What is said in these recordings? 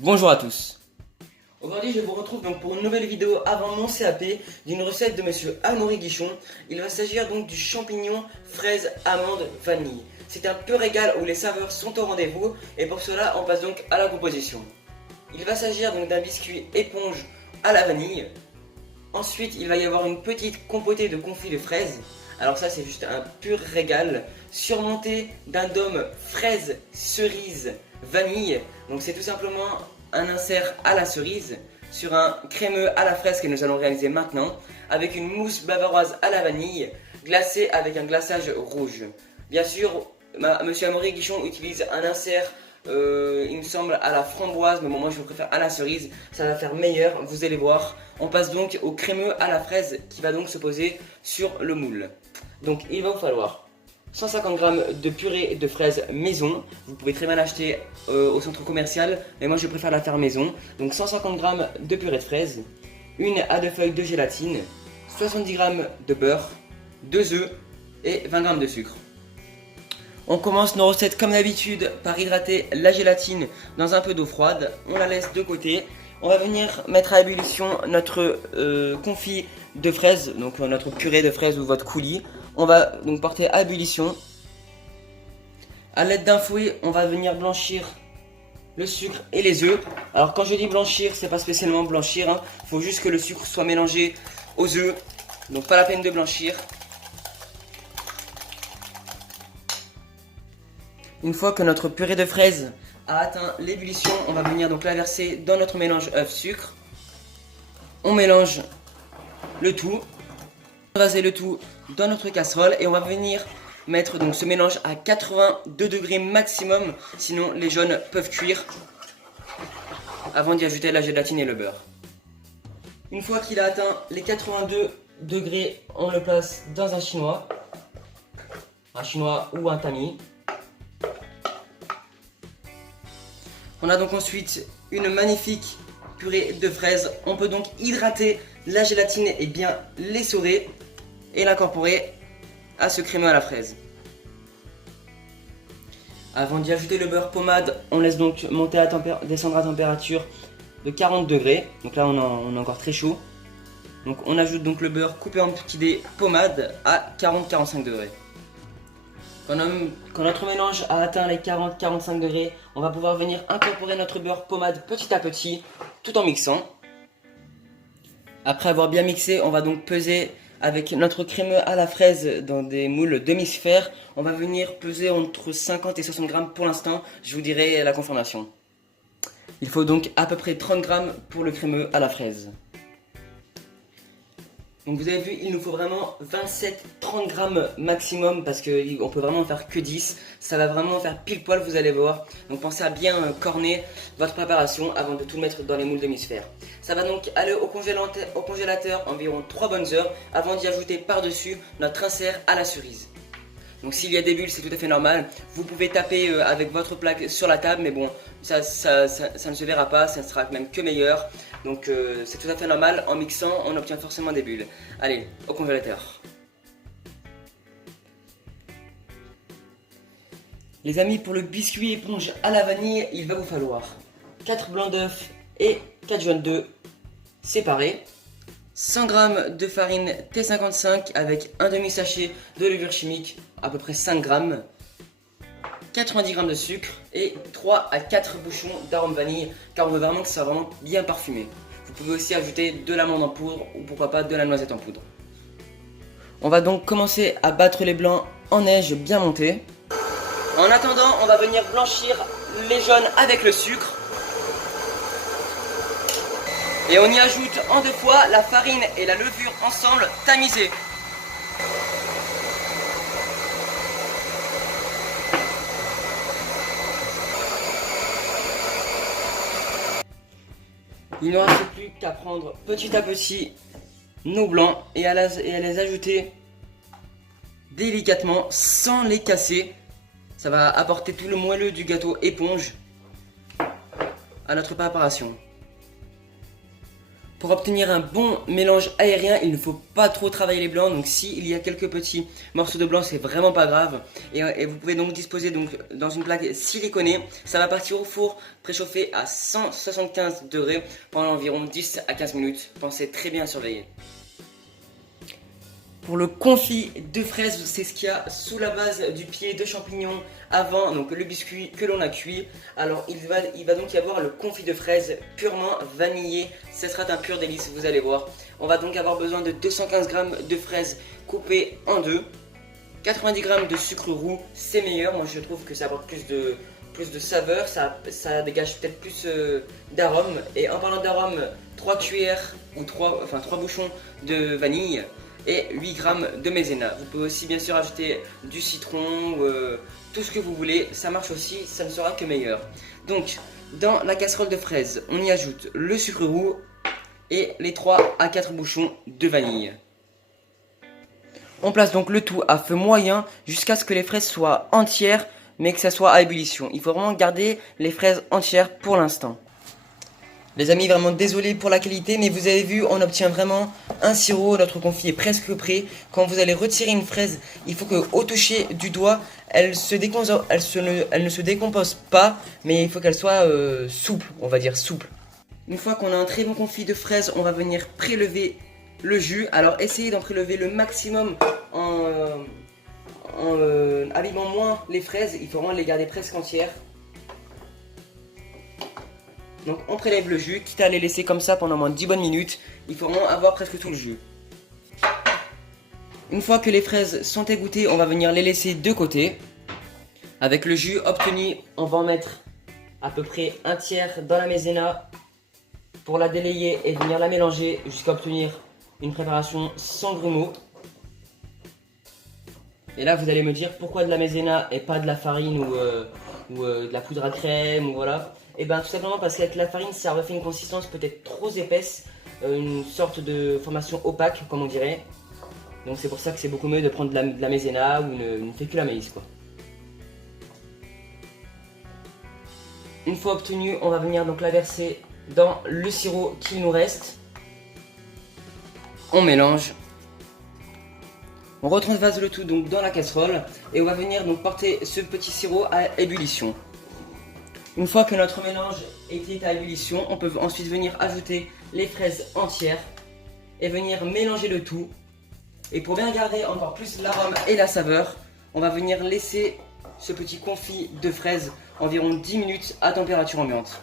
Bonjour à tous. Aujourd'hui je vous retrouve donc pour une nouvelle vidéo avant mon CAP d'une recette de monsieur Amaury Guichon. Il va s'agir donc du champignon fraise amande vanille. C'est un pur régal où les saveurs sont au rendez-vous et pour cela on passe donc à la composition. Il va s'agir donc d'un biscuit éponge à la vanille. Ensuite il va y avoir une petite compotée de confit de fraises. Alors ça c'est juste un pur régal surmonté d'un dôme fraise, cerise, vanille. Donc c'est tout simplement un insert à la cerise sur un crémeux à la fraise que nous allons réaliser maintenant avec une mousse bavaroise à la vanille glacée avec un glaçage rouge. Bien sûr, monsieur Amaury Guichon utilise un insert il me semble à la framboise, mais bon, moi je préfère à la cerise, ça va faire meilleur, vous allez voir. On passe donc au crémeux à la fraise qui va donc se poser sur le moule. Donc il va vous falloir 150 g de purée de fraises maison. Vous pouvez très bien l'acheter au centre commercial, mais moi je préfère la faire maison. Donc 150 g de purée de fraises, une à deux feuilles de gélatine, 70 g de beurre, 2 œufs et 20 g de sucre. On commence nos recettes comme d'habitude par hydrater la gélatine dans un peu d'eau froide. On la laisse de côté. On va venir mettre à ébullition notre confit de fraises, donc notre purée de fraises ou votre coulis. On va donc porter à ébullition. A l'aide d'un fouet, on va venir blanchir le sucre et les œufs. Alors quand je dis blanchir, c'est pas spécialement blanchir, hein. Faut juste que le sucre soit mélangé aux œufs. Donc pas la peine de blanchir. Une fois que notre purée de fraises a atteint l'ébullition, on va venir donc la verser dans notre mélange œuf-sucre. On mélange le tout, on va vaser le tout dans notre casserole et on va venir mettre donc ce mélange à 82 degrés maximum, sinon les jaunes peuvent cuire avant d'y ajouter la gélatine et le beurre. Une fois qu'il a atteint les 82 degrés, on le place dans un chinois ou un tamis. On a donc ensuite une magnifique purée de fraises. On peut donc hydrater la gélatine et bien l'essorer et l'incorporer à ce crémeux à la fraise. Avant d'y ajouter le beurre pommade, on laisse donc monter descendre à température de 40 degrés. Donc là on est encore très chaud. Donc on ajoute donc le beurre coupé en petits dés pommade à 40-45 degrés. Quand notre mélange a atteint les 40-45 degrés, on va pouvoir venir incorporer notre beurre pommade petit à petit, tout en mixant. Après avoir bien mixé, on va donc peser avec notre crémeux à la fraise dans des moules demi-sphères. On va venir peser entre 50 et 60 grammes pour l'instant, je vous dirai la conformation. Il faut donc à peu près 30 grammes pour le crémeux à la fraise. Donc vous avez vu, il nous faut vraiment 27-30 grammes maximum parce qu'on peut vraiment en faire que 10. Ça va vraiment faire pile poil, vous allez voir. Donc pensez à bien corner votre préparation avant de tout mettre dans les moules demi-sphères. Ça va donc aller au congélateur environ 3 bonnes heures avant d'y ajouter par-dessus notre insert à la cerise. Donc s'il y a des bulles, c'est tout à fait normal. Vous pouvez taper avec votre plaque sur la table, mais bon, ça ne se verra pas, ça ne sera même que meilleur. Donc c'est tout à fait normal, en mixant, on obtient forcément des bulles. Allez, au congélateur. Les amis, pour le biscuit éponge à la vanille, il va vous falloir 4 blancs d'œufs et 4 jaunes d'œufs séparés. 100 g de farine T55 avec un demi-sachet de levure chimique, à peu près 5 g, 90 g de sucre et 3 à 4 bouchons d'arôme vanille car on veut vraiment que ça soit vraiment bien parfumé. Vous pouvez aussi ajouter de l'amande en poudre ou pourquoi pas de la noisette en poudre. On va donc commencer à battre les blancs en neige bien montée. En attendant, on va venir blanchir les jaunes avec le sucre. Et on y ajoute en 2 fois la farine et la levure ensemble tamisées. Il ne reste plus qu'à prendre petit à petit nos blancs et à les ajouter délicatement sans les casser. Ça va apporter tout le moelleux du gâteau éponge à notre préparation. Pour obtenir un bon mélange aérien, il ne faut pas trop travailler les blancs. Donc s'il y a quelques petits morceaux de blanc, c'est vraiment pas grave. Et vous pouvez donc disposer donc dans une plaque siliconée. Ça va partir au four préchauffé à 175 degrés pendant environ 10 à 15 minutes. Pensez très bien à surveiller. Pour le confit de fraises, c'est ce qu'il y a sous la base du pied de champignon avant donc le biscuit que l'on a cuit. Alors il va donc y avoir le confit de fraises purement vanillé. Ce sera un pur délice, vous allez voir. On va donc avoir besoin de 215 g de fraises coupées en deux. 90 g de sucre roux, c'est meilleur. Moi je trouve que ça apporte plus de saveur, ça dégage peut-être plus d'arôme. Et en parlant d'arôme, 3 cuillères ou 3 bouchons de vanille et 8 g de maïzena. Vous pouvez aussi bien sûr ajouter du citron ou tout ce que vous voulez, ça marche aussi, ça ne sera que meilleur. Donc dans la casserole de fraises, on y ajoute le sucre roux et les 3 à 4 bouchons de vanille. On place donc le tout à feu moyen jusqu'à ce que les fraises soient entières mais que ça soit à ébullition. Il faut vraiment garder les fraises entières pour l'instant. Les amis, vraiment désolé pour la qualité, mais vous avez vu, on obtient vraiment un sirop. Notre confit est presque prêt. Quand vous allez retirer une fraise, il faut que au toucher du doigt, elle ne se décompose pas, mais il faut qu'elle soit souple, on va dire souple. Une fois qu'on a un très bon confit de fraises, on va venir prélever le jus. Alors essayez d'en prélever le maximum en abîmant moins les fraises. Il faut vraiment les garder presque entières. Donc on prélève le jus, quitte à les laisser comme ça pendant moins de 10 bonnes minutes. Il faut vraiment avoir presque tout le jus. Une fois que les fraises sont égouttées, on va venir les laisser de côté. Avec le jus obtenu, on va en mettre à peu près un tiers dans la maïzena pour la délayer et venir la mélanger jusqu'à obtenir une préparation sans grumeaux. Et là vous allez me dire pourquoi de la maïzena et pas de la farine ou de la poudre à crème ou voilà. Et bien tout simplement parce qu'avec la farine ça aurait fait une consistance peut-être trop épaisse, une sorte de formation opaque comme on dirait. Donc c'est pour ça que c'est beaucoup mieux de prendre de la maïzena ou une fécule à maïs quoi. Une fois obtenue, on va venir donc la verser dans le sirop qu'il nous reste. On mélange. On retransvase le tout donc dans la casserole et on va venir donc porter ce petit sirop à ébullition. Une fois que notre mélange était à ébullition, on peut ensuite venir ajouter les fraises entières et venir mélanger le tout. Et pour bien garder encore plus l'arôme et la saveur, on va venir laisser ce petit confit de fraises environ 10 minutes à température ambiante.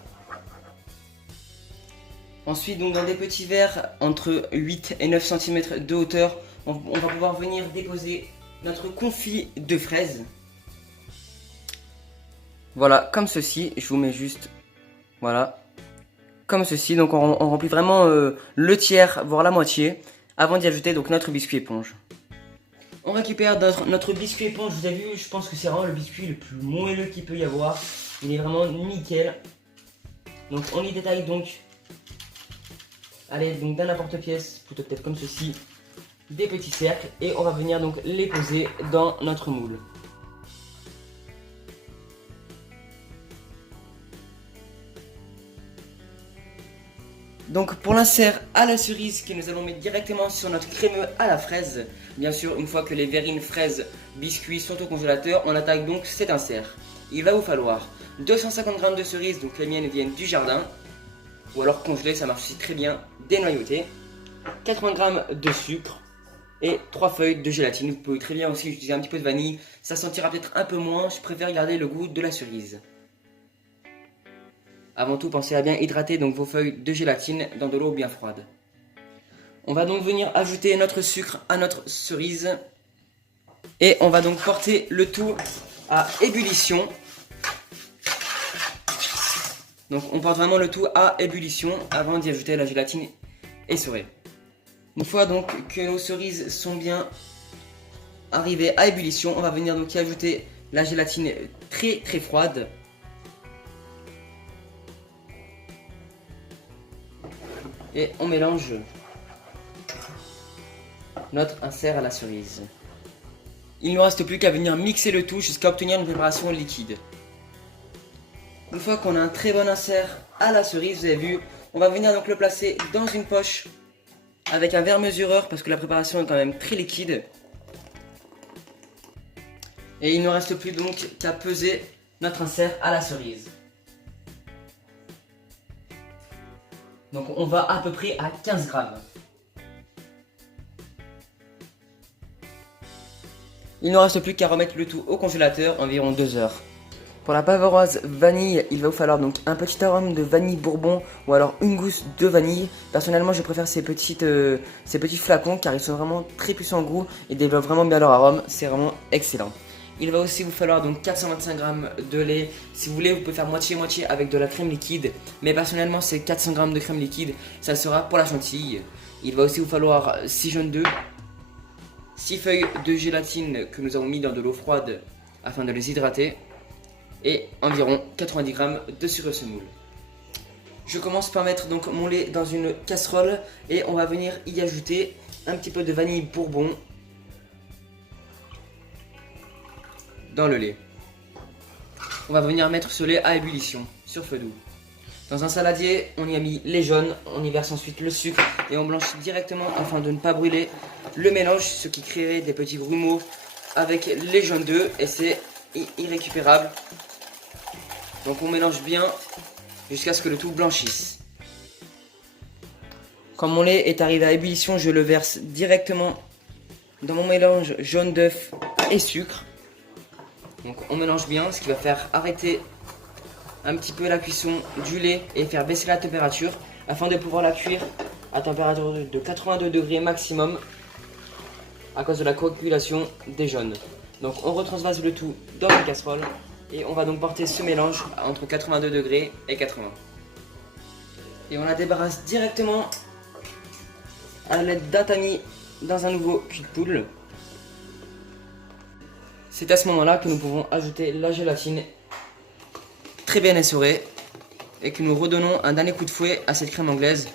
Ensuite, donc dans des petits verres entre 8 et 9 cm de hauteur, on va pouvoir venir déposer notre confit de fraises. Voilà, comme ceci, je vous mets juste, voilà, comme ceci. Donc on remplit vraiment le tiers, voire la moitié, avant d'y ajouter donc notre biscuit éponge. On récupère notre biscuit éponge, vous avez vu, je pense que c'est vraiment le biscuit le plus moelleux qu'il peut y avoir. Il est vraiment nickel. Donc on y détaille donc, allez, donc d'un n'importe-pièce, plutôt peut-être comme ceci, des petits cercles. Et on va venir donc les poser dans notre moule. Donc pour l'insert à la cerise que nous allons mettre directement sur notre crémeux à la fraise, bien sûr une fois que les verrines fraises biscuits sont au congélateur, on attaque donc cet insert. Il va vous falloir 250 g de cerises, donc les miennes viennent du jardin, ou alors congelées, ça marche aussi très bien, dénoyautées, 80 g de sucre et 3 feuilles de gélatine. Vous pouvez très bien aussi utiliser un petit peu de vanille, ça sentira peut-être un peu moins, je préfère garder le goût de la cerise. Avant tout, pensez à bien hydrater donc vos feuilles de gélatine dans de l'eau bien froide. On va donc venir ajouter notre sucre à notre cerise. Et on va donc porter le tout à ébullition. Donc on porte vraiment le tout à ébullition avant d'y ajouter la gélatine essorée. Une fois donc que nos cerises sont bien arrivées à ébullition, on va venir donc y ajouter la gélatine très froide. Et on mélange notre insert à la cerise. Il ne nous reste plus qu'à venir mixer le tout jusqu'à obtenir une préparation liquide. Une fois qu'on a un très bon insert à la cerise, vous avez vu, On va venir donc le placer dans une poche avec un verre mesureur parce que la préparation est quand même très liquide. Et il ne reste plus donc qu'à peser notre insert à la cerise. Donc on va à peu près à 15 grammes. Il ne reste plus qu'à remettre le tout au congélateur environ 2 heures. Pour la bavaroise vanille, il va vous falloir donc un petit arôme de vanille bourbon ou alors une gousse de vanille. Personnellement, je préfère ces petits flacons car ils sont vraiment très puissants en goût et développent vraiment bien leur arôme. C'est vraiment excellent. Il va aussi vous falloir donc 425 g de lait. Si vous voulez, vous pouvez faire moitié-moitié avec de la crème liquide. Mais personnellement, c'est 400 g de crème liquide. Ça sera pour la chantilly. Il va aussi vous falloir 6 jaunes d'œufs, 6 feuilles de gélatine que nous avons mis dans de l'eau froide afin de les hydrater. Et environ 90 g de sucre semoule. Je commence par mettre donc mon lait dans une casserole et on va venir y ajouter un petit peu de vanille bourbon dans le lait. On va venir mettre ce lait à ébullition sur feu doux. Dans un saladier, on y a mis les jaunes, on y verse ensuite le sucre et on blanchit directement afin de ne pas brûler le mélange, ce qui créerait des petits grumeaux avec les jaunes d'œufs et c'est irrécupérable. Donc on mélange bien jusqu'à ce que le tout blanchisse. Quand mon lait est arrivé à ébullition, je le verse directement dans mon mélange jaune d'œuf et sucre. Donc on mélange bien, ce qui va faire arrêter un petit peu la cuisson du lait et faire baisser la température afin de pouvoir la cuire à température de 82 degrés maximum à cause de la coagulation des jaunes. Donc on retransvase le tout dans une casserole. Et on va donc porter ce mélange entre 82 degrés et 80. Et on la débarrasse directement à l'aide d'un tamis dans un nouveau cul de poule. C'est à ce moment-là que nous pouvons ajouter la gélatine très bien essorée et que nous redonnons un dernier coup de fouet à cette crème anglaise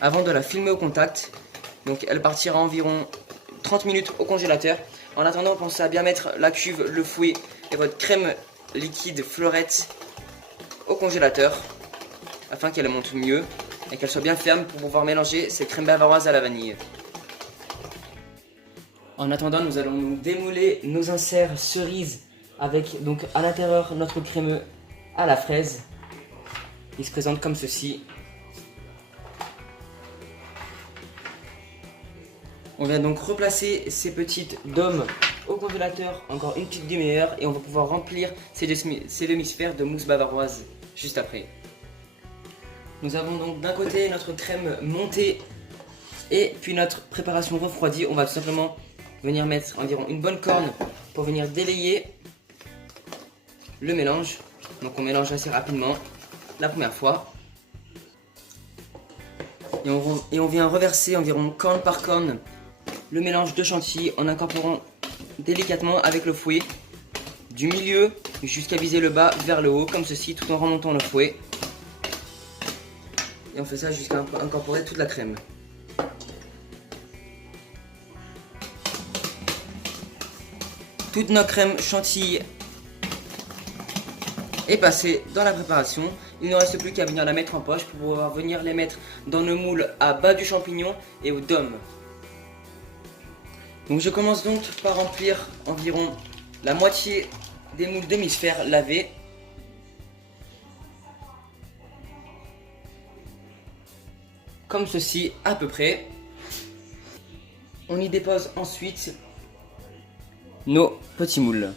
avant de la filmer au contact. Donc elle partira environ 30 minutes au congélateur. En attendant, pensez à bien mettre la cuve, le fouet et votre crème liquide fleurette au congélateur afin qu'elle monte mieux et qu'elle soit bien ferme pour pouvoir mélanger cette crème bavaroise à la vanille. En attendant, nous allons nous démouler nos inserts cerises avec donc à l'intérieur notre crémeux à la fraise. Il se présente comme ceci. On vient donc replacer ces petites dômes au congélateur encore une petite demi-heure et on va pouvoir remplir ces demi-sphères de mousse bavaroise juste après. Nous avons donc d'un côté notre crème montée et puis notre préparation refroidie. On va tout simplement venir mettre environ une bonne corne pour venir délayer le mélange. Donc on mélange assez rapidement la première fois. Et on vient reverser environ corne par corne le mélange de chantilly en incorporant délicatement avec le fouet du milieu jusqu'à viser le bas vers le haut comme ceci tout en remontant le fouet. Et on fait ça jusqu'à incorporer toute la crème. Toute notre crème chantilly est passée dans la préparation. Il ne reste plus qu'à venir la mettre en poche pour pouvoir venir les mettre dans le moule à bas du champignon et au dôme. Donc je commence donc par remplir environ la moitié des moules demi-sphères lavés. Comme ceci à peu près. On y dépose ensuite nos petits moules.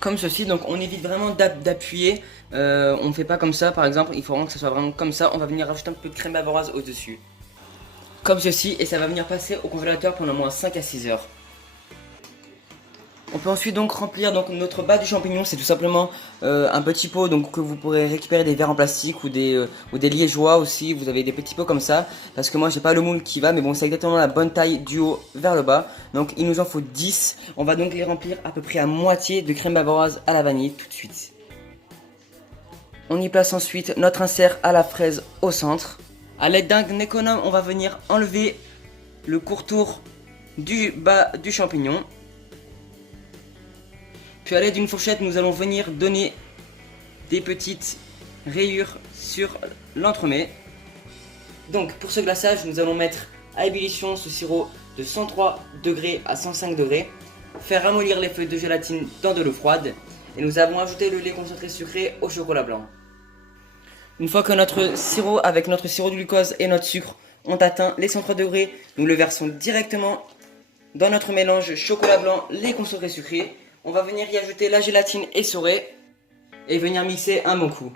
Comme ceci, donc on évite vraiment d'appuyer. On ne fait pas comme ça par exemple, il faut vraiment que ça soit vraiment comme ça. On va venir rajouter un peu de crème bavaroise au-dessus. Comme ceci, et ça va venir passer au congélateur pendant au moins 5 à 6 heures. On peut ensuite donc remplir donc notre bas du champignon. C'est tout simplement un petit pot donc, que vous pourrez récupérer des verres en plastique ou des liégeois aussi. Vous avez des petits pots comme ça. Parce que moi j'ai pas le moule qui va, mais bon c'est exactement la bonne taille du haut vers le bas. Donc il nous en faut 10. On va donc les remplir à peu près à moitié de crème bavaroise à la vanille tout de suite. On y place ensuite notre insert à la fraise au centre. A l'aide d'un économe, on va venir enlever le pourtour du bas du champignon. Puis à l'aide d'une fourchette, nous allons venir donner des petites rayures sur l'entremet. Donc pour ce glaçage, nous allons mettre à ébullition ce sirop de 103 degrés à 105 degrés, faire ramollir les feuilles de gélatine dans de l'eau froide, et nous avons ajouté le lait concentré sucré au chocolat blanc. Une fois que notre sirop avec notre sirop de glucose et notre sucre ont atteint les 103 degrés, nous le versons directement dans notre mélange chocolat blanc, lait concentré sucré. On va venir y ajouter la gélatine essorée et venir mixer un bon coup.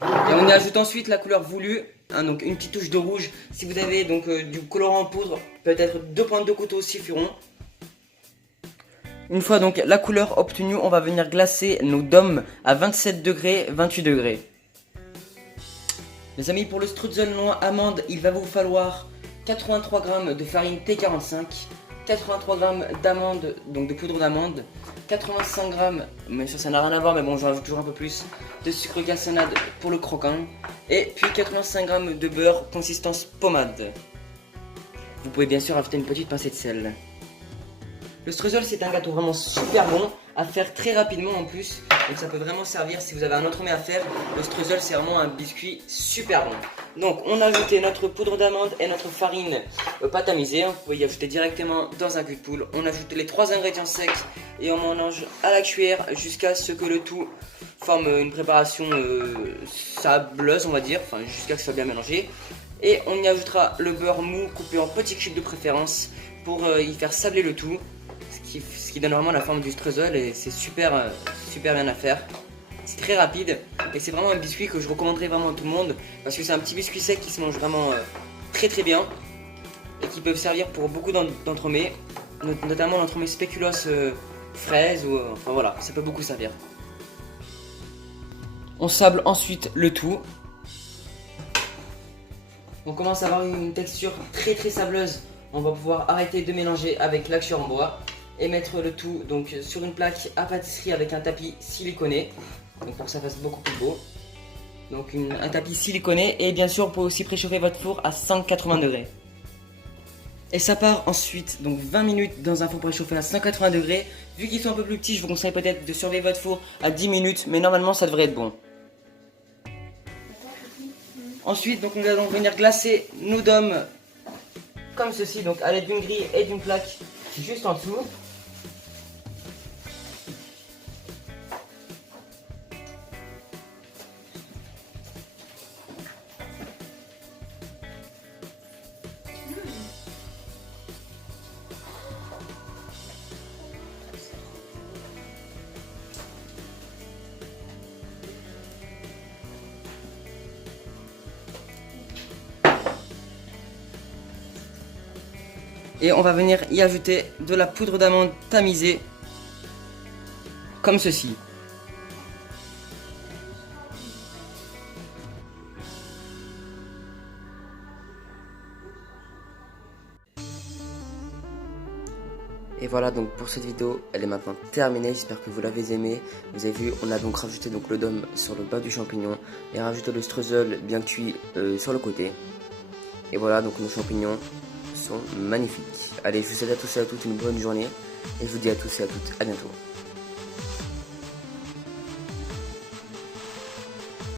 Et on y ajoute ensuite la couleur voulue, donc une petite touche de rouge. Si vous avez donc du colorant en poudre, peut-être 2 pointes de couteau suffiront. Une fois donc la couleur obtenue, on va venir glacer nos dômes à 27 degrés, 28 degrés. Les amis, pour le strudel noix amande, il va vous falloir 83 g de farine T45, 83 g d'amandes, donc de poudre d'amande, 85 g, mais ça n'a rien à voir, mais bon, j'en rajoute toujours un peu plus, de sucre cassonade pour le croquant, et puis 85 g de beurre consistance pommade. Vous pouvez bien sûr ajouter une petite pincée de sel. Le streusel, c'est un gâteau vraiment super bon à faire très rapidement en plus, donc ça peut vraiment servir si vous avez un entremets à faire. Le streusel, c'est vraiment un biscuit super bon. Donc on a ajouté notre poudre d'amande et notre farine pas tamisée, vous pouvez y ajouter directement dans un cul de poule. On ajoute les 3 ingrédients secs et on mélange à la cuillère jusqu'à ce que le tout forme une préparation sableuse, on va dire, enfin jusqu'à ce que ce soit bien mélangé. Et on y ajoutera le beurre mou coupé en petits cubes de préférence pour y faire sabler le tout. Ce qui donne vraiment la forme du streusel et c'est super bien à faire. C'est très rapide et c'est vraiment un biscuit que je recommanderais vraiment à tout le monde parce que c'est un petit biscuit sec qui se mange vraiment très bien et qui peut servir pour beaucoup d'entremets, notamment l'entremets spéculoos fraise ou enfin voilà, ça peut beaucoup servir. On sable ensuite le tout. On commence à avoir une texture très sableuse. On va pouvoir arrêter de mélanger avec la cuillère en bois et mettre le tout donc sur une plaque à pâtisserie avec un tapis siliconé, donc pour que ça fasse beaucoup plus beau. Donc un tapis siliconé, et bien sûr vous pouvez aussi préchauffer votre four à 180 degrés. Et ça part ensuite donc 20 minutes dans un four préchauffé à 180 degrés. Vu qu'ils sont un peu plus petits, je vous conseille peut-être de surveiller votre four à 10 minutes, mais normalement ça devrait être bon. Ensuite donc nous allons venir glacer nos dômes comme ceci, donc à l'aide d'une grille et d'une plaque juste en dessous. Et on va venir y ajouter de la poudre d'amande tamisée, comme ceci. Et voilà donc pour cette vidéo, elle est maintenant terminée, j'espère que vous l'avez aimée. Vous avez vu, on a donc rajouté donc le dôme sur le bas du champignon et rajouté le streusel bien cuit sur le côté. Et voilà donc nos champignons sont magnifiques. Allez, je vous souhaite à tous et à toutes une bonne journée et je vous dis à tous et à toutes à bientôt.